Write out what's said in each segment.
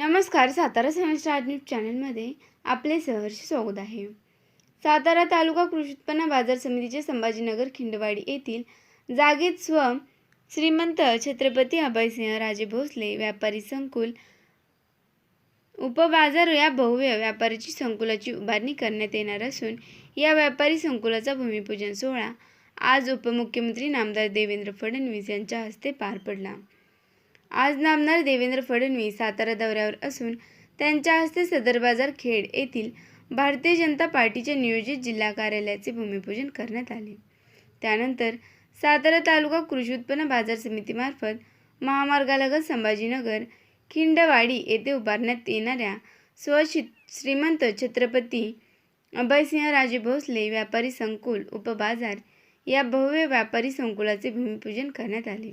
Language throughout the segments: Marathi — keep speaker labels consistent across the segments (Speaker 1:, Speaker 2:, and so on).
Speaker 1: नमस्कार सातारा सेमिस्टर न्यूज चॅनलमध्ये आपले सहर्ष स्वागत आहे. सातारा तालुका कृषी उत्पन्न बाजार समितीचे संभाजीनगर खिंडवाडी येथील जागेत स्व श्रीमंत छत्रपती अभयसिंह राजे भोसले व्यापारी संकुल उपबाजार या भव्य व्यापारीची संकुलाची उभारणी करण्यात येणार असून या व्यापारी संकुलाचा भूमिपूजन सोहळा आज उपमुख्यमंत्री नामदार देवेंद्र फडणवीस यांच्या हस्ते पार पडला. आज नामदार देवेंद्र फडणवीस सातारा दौऱ्यावर असून त्यांच्या हस्ते सदर बाजार खेड येथील भारतीय जनता पार्टीच्या नियोजित जिल्हा कार्यालयाचे भूमिपूजन करण्यात आले. त्यानंतर सातारा तालुका कृषी उत्पन्न बाजार समितीमार्फत महामार्गालगत संभाजीनगर खिंडवाडी येथे उभारण्यात येणाऱ्या स्वशि श्रीमंत छत्रपती अभयसिंह राजे भोसले व्यापारी संकुल उपबाजार या भव्य व्यापारी संकुलाचे भूमिपूजन करण्यात आले.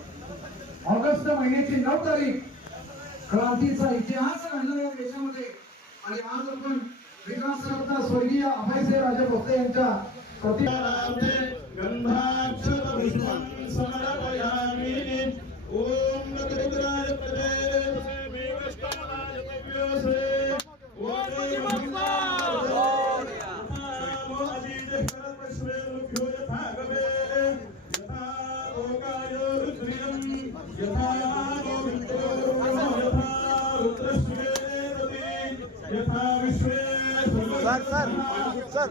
Speaker 2: ऑगस्ट महिन्याची नऊ तारीख क्रांतीचा इतिहास घडला या देशामध्ये. आणि आज आपण विकासरत्न स्वर्गीय अभयसिंह राजे भोसले यांच्या प्रति
Speaker 3: विवष्टाय भव्योसे सर सर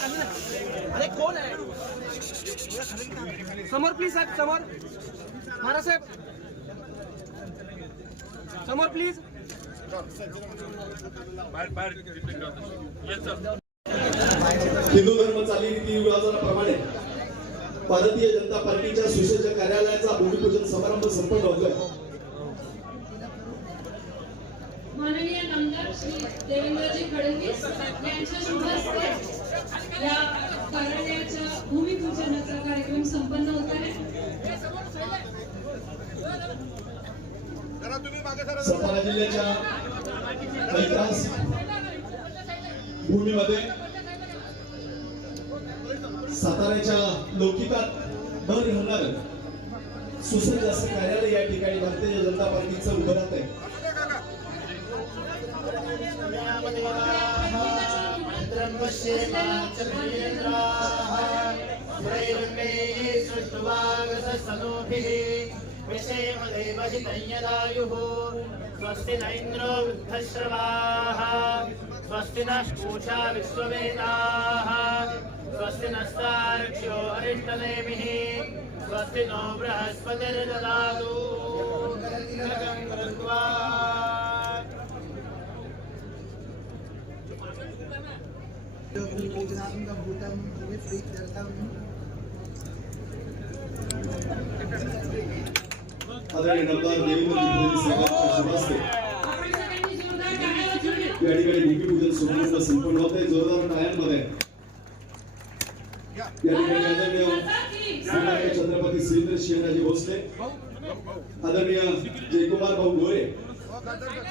Speaker 4: अरे कोण आहे? समोर प्लीज साहेब समोर. महाराज साहेब. समोर प्लीज
Speaker 5: हिंदू धर्म चालीरीती रिवाजाप्रमाणे भारतीय जनता पार्टीच्या सुसज्ज कार्यालयाचा भूमिपूजन समारंभ संपन्न होतोय.
Speaker 6: माननीय नामदार श्री देवेंद्रजी फडणवीस यांच्या शुभ हस्ते या कार्यालयाच्या भूमिपूजनाचा कार्यक्रम संपन्न होत आहे.
Speaker 5: सातारा जिल्ह्याच्या भूमीमध्ये साताऱ्याच्या लौकिकात भर घालणार सुसज्ज असं कार्यालय या ठिकाणी भारतीय जनता पार्टीचं उभं राहत आहे
Speaker 7: स्वस्ति न इन्द्रो वृद्धश्रवाः स्वस्ति नः पूषा विश्ववेदाः स्वस्ति नस्तार्क्ष्यो अरिष्टनेमिः स्वस्ति नो बृहस्पतिर्ददातु खगं कृत्वा
Speaker 5: आदरणीय नामदार देवेंद्र फडणवीस साहेबांच्या शुभ हस्ते. या ठिकाणी भूमिपूजन समारंभ संपन्न होत आहे जोरदार टाळ्यांमध्ये या ठिकाणी आदरणीय श्रीमान्य छत्रपती श्रींद्र शिवराजे भोसले आदरणीय जयकुमार भाऊ गोरे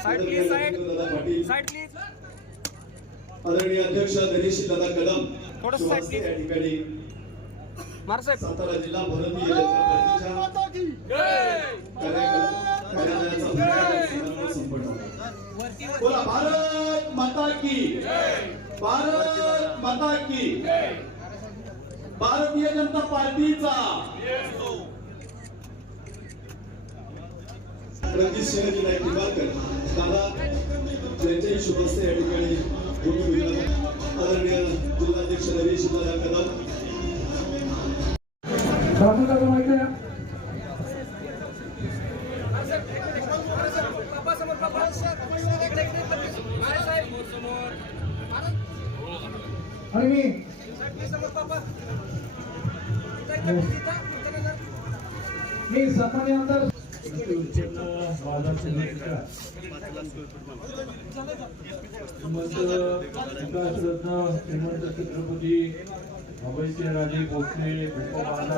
Speaker 5: आदरणीय दादा पाटील आदरणीय अध्यक्ष गणेश दादा कदम. या ठिकाणी सातारा जिल्हा भारतीय जनता पार्टीच्या संपन्न. बोला भारत माता की भारत माता की भारतीय जनता पार्टीचा रणजित सिंहजी नाईक निंबाळकर दादा त्यांच्याही शुभ हस्ते या ठिकाणी आदरणीय जिल्हाध्यक्ष नरेश दादा कदम
Speaker 2: आणि मी
Speaker 4: समोर पापा
Speaker 2: मी सामान्य आमदार
Speaker 8: श्रीमंत विकासरत्न श्रीमंत छत्रपती अभयसिंह राजे भोसले गोपाळ